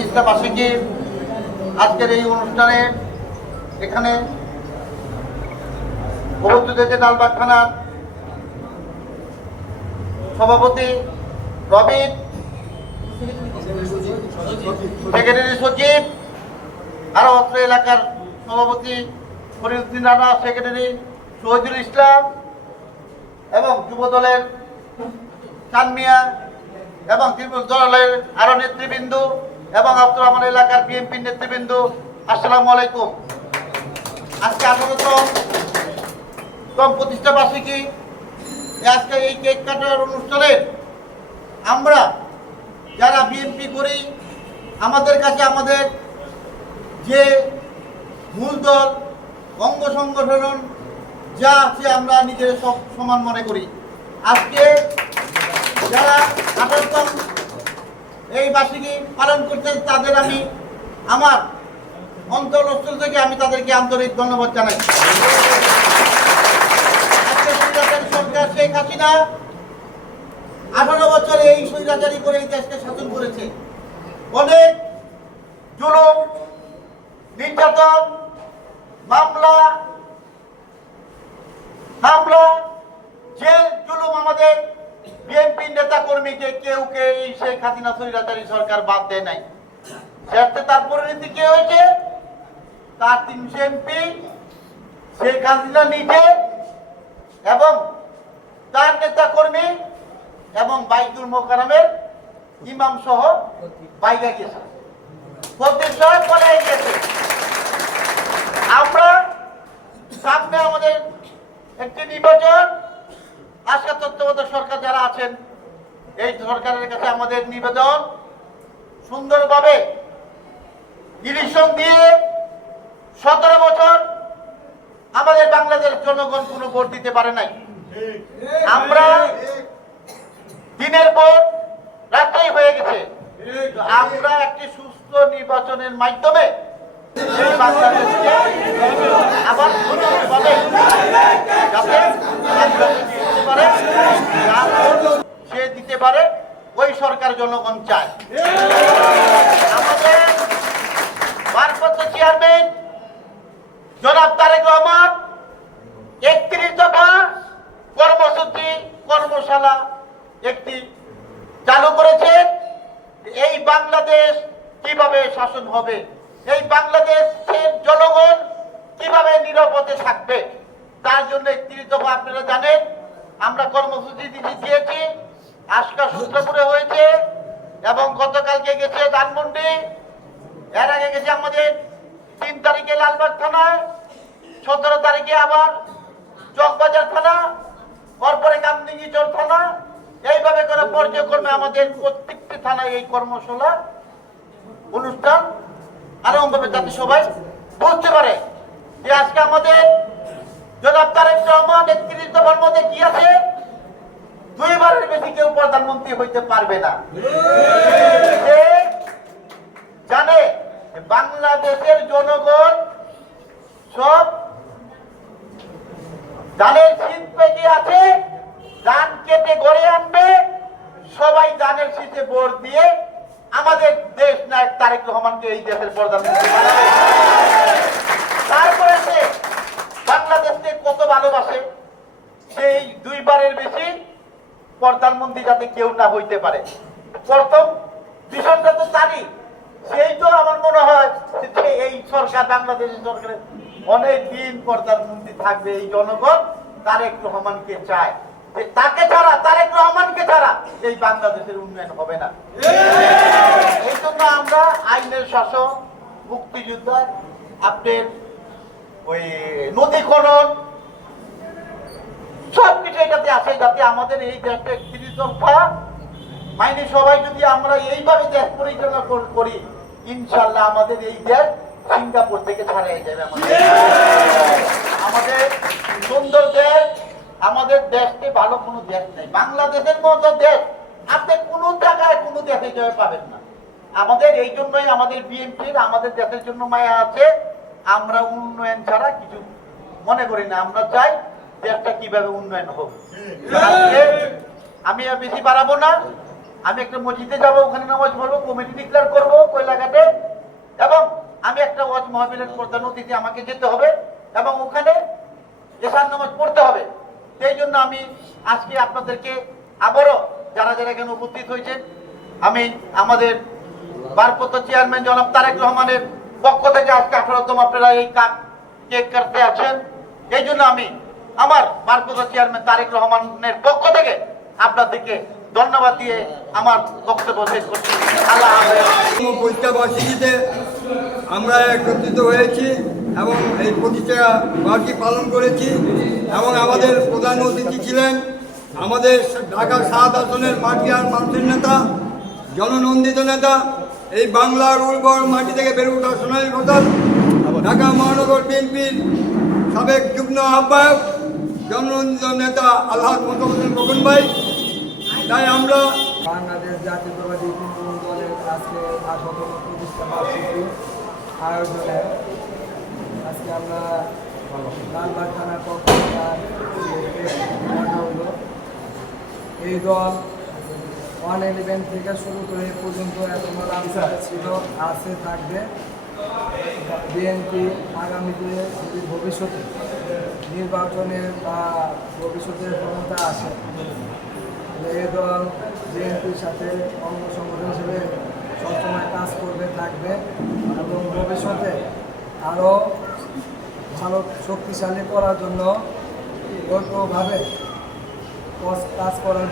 প্রতিষ্ঠা বার্ষিকী আজকের এই অনুষ্ঠানে এখানে উপস্থিত হয়েছে লালবাগ থানার সভাপতি রবিন, সেক্রেটারি সচিব, আরো অত্র এলাকার সভাপতি ফরিদুদ্দিন রানা, সেক্রেটারি শহীদুল ইসলাম এবং যুব দলের চানমিয়া এবং তৃণমূল দলের আরো নেতৃবৃন্দ এবং আপনার আমার এলাকার বিএনপি নেতৃবৃন্দ, আসসালামু আলাইকুম। আজকে 18তম প্রতিষ্ঠা বার্ষিকী, আজকে এই কেক কাটার অনুষ্ঠানে আমরা যারা বিএনপি করি, আমাদের কাছে আমাদের যে মূল দল অঙ্গ সংগঠন যা আছে আমরা নিজের সব সমান মনে করি। আজকে যারা 18তম এই বার্ষিকী পালন করছেন তাদের আমি আমার অন্তরস্থল থেকে আমি তাদেরকে আন্তরিক ধন্যবাদ জানাই। আজকে স্বৈরাচারী সরকার শেখ হাসিনা 18 বছর এই স্বৈরাচারী করে এই দেশকে শাসন করেছে। অনেক জুলুম, নির্যাতন, মামলা, হামলা, জেল জুলুম আমাদের বিএনপি নেতা কর্মীকে কেউ এই শেখ হাসিনা স্বৈরাচারী সরকার বাদ দেয় নাই। তার পরিণতি কি হয়েছে? তার 300 এমপি শেখ হাসিনা নিজে এবং তার নেতা কর্মী এবং বাইতুল মোকাররমের ইমাম সহ বাইরে গেছে, প্রতিষ্ঠা করে গেছে। আমরা সামনে আমাদের একটি নির্বাচন, আজকে তত্ত্বাবধায়ক সরকার যারা আছেন এই সরকারের কাছে আমাদের নিবেদন, সুন্দরভাবে ইলেকশন দিয়ে 17 বছর আমাদের বাংলাদেশ জনগণ কোনো ভোট দিতে পারে নাই। আমরা দিনের পর রাতেই হয়ে গেছে। আমরা একটি সুস্থ নির্বাচনের মাধ্যমে এই বাংলাদেশকে আবার সুন্দরভাবে যাতে দিতে পারে, সে দিতে পারে, ওই সরকার জনগণ চায়। আমাদের ভারপ্রাপ্ত চেয়ারম্যান জনাব তারেক রহমান 31 দফা কর্মসূচি কর্মশালা একটি চালু করেছেন। এই বাংলাদেশ কিভাবে শাসন হবে, এই বাংলাদেশের জনগণ কিভাবে নিরাপদে থাকবে, তার জন্য 31 দফা আপনারা জানেন আমরা কর্মসূচি দিয়েছি। আজকা সূত্রপুরে হয়েছে এবং গতকালকে গেছে ধানমন্ডি, এর আগে গেছে আমাদের 3 তারিখে লালবাগ থানায়, 17 তারিখে আবার চকবাজার থানা, তারপরে কামদিঙ্গিচর থানা, এইভাবে করে পর্যায়ক্রমে আমাদের প্রত্যেকটি থানায় এই কর্মশালা অনুষ্ঠান আরম্ভভাবে যাতে সবাই বুঝতে পারে যে আজকে আমাদের জনাব তারেক রহমান 31 দফার মধ্যে কি আছে, 2 বারের বেশি কেউ প্রধানমন্ত্রী হইতে পারবে না। জানে বাংলাদেশের জনগণ সব ধানের শীত পেকে আছে, ধান কেটে গড়ে আনবে, সবাই ধানের শীতে ভোট দিয়ে আমাদের দেশ নায়ক তারেক রহমানকে এই দেশের প্রধানমন্ত্রী বানাবে। তারপরে সে বাংলাদেশকে কত ভালোবাসে, সেই 2 বারের বেশি প্রধানমন্ত্রী যাতে কেউ না হইতে পারে। প্রথম বিষয়টা তো জানি, সেই তো আমার মনে হয় যে এই সরকার, বাংলাদেশের সরকারের অনেক দিন প্রধানমন্ত্রী থাকবে। এই জনগণ তারেক রহমানকে চায়, যে তাকে ছাড়া, তারেক রহমানকে ছাড়া এই বাংলাদেশের উন্নয়ন হবে না। এই জন্য আমরা আইনের শাসন, মুক্তিযুদ্ধ, আপনার ওই নদী খনন সবকিছু এটাতে আছে, যাতে আমাদের এই দেশটা 31 দফা মাইনে সবাই যদি আমরা এইভাবে দেশ পরিচালনা করি, ইনশাল্লাহ আমাদের এই দেশ সিঙ্গাপুর থেকে ছাড়িয়ে যাবে। আমাদের সুন্দর দেশ, আমাদের দেশকে ভালো কোনো দেশ নেই। বাংলাদেশের মতো দেশ আপনি কোনো জায়গায় কোনো দেশে হিসেবে পাবেন না। আমাদের এই জন্যই আমাদের বিএনপির আমাদের দেশের জন্য মায়া আছে। আমরা উন্নয়ন ছাড়া কিছু মনে করি না। আমরা চাই দেশটা কিভাবে উন্নয়ন হোক। আমি আর বেশি বাড়াবো না। আমি একটা মসজিদে যাব, ওখানে নামাজ পড়বো, কমিটি ডিক্লেয়ার করবো কৈলাঘাটে, এবং আমি একটা ওয়াজ মাহফিলের প্রধান অতিথি আমাকে যেতে হবে এবং ওখানে এশার নামাজ পড়তে হবে। সেই জন্য আমি আজকে আপনাদেরকে আবারও যারা যারা এখানে উপস্থিত হয়েছেন, আমি আমাদের ভারপ্রাপ্ত চেয়ারম্যান জনাব তারেক রহমানের পক্ষ থেকে আজকে 18তম আপনারা এই কেক কাটতে আছেন, এই জন্য আমি আমার ভারপ্রাপ্ত চেয়ারম্যান তারেক রহমানের পক্ষ থেকে আপনাদেরকে ধন্যবাদ দিয়ে আমার বক্তব্য শেষ করছি। আল্লাহ হাফেজ। প্রতিষ্ঠাবার্ষিকীতে আমরা একত্রিত হয়েছি এবং এই প্রতিষ্ঠা বার্ষিকী পালন করেছি এবং আমাদের প্রধান অতিথি ছিলেন আমাদের ঢাকা 7 আসনের মাটি আর মানুষের নেতা, জননন্দিত নেতা, এই বাংলার উর্বর মাটি থেকে বেড়ে ওঠা সোনালী ফসল, ঢাকা মহানগর বিএনপির সাবেক যুগ্ম আহ্বায়ক, জননন্দিত নেতা আলহাজ মোতাবুল খোকন ভাই। তাই আমরা বাংলাদেশ জাতীয়তাবাদী তৃণমূল দলের আজকে 18তম প্রতিষ্ঠা বার্ষিকী আয়োজনে আজকে আমরা লালবাগ থানার পক্ষ থেকে দেখা হলো। এই দল 111 থেকে শুরু করে এ পর্যন্ত এখনো রামসার ছিল, আছে, থাকবে। বিএনপি আগামীতে যদি ভবিষ্যতে নির্বাচনে বা ভবিষ্যতের ক্ষমতা আসে, এই দল বিএনপির সাথে অঙ্গ সংগঠন হিসেবে সবসময় কাজ করবে, থাকবে এবং ভবিষ্যতে আরও ভালো শক্তিশালী করার জন্য ঐক্যভাবে কাজ করার জন্য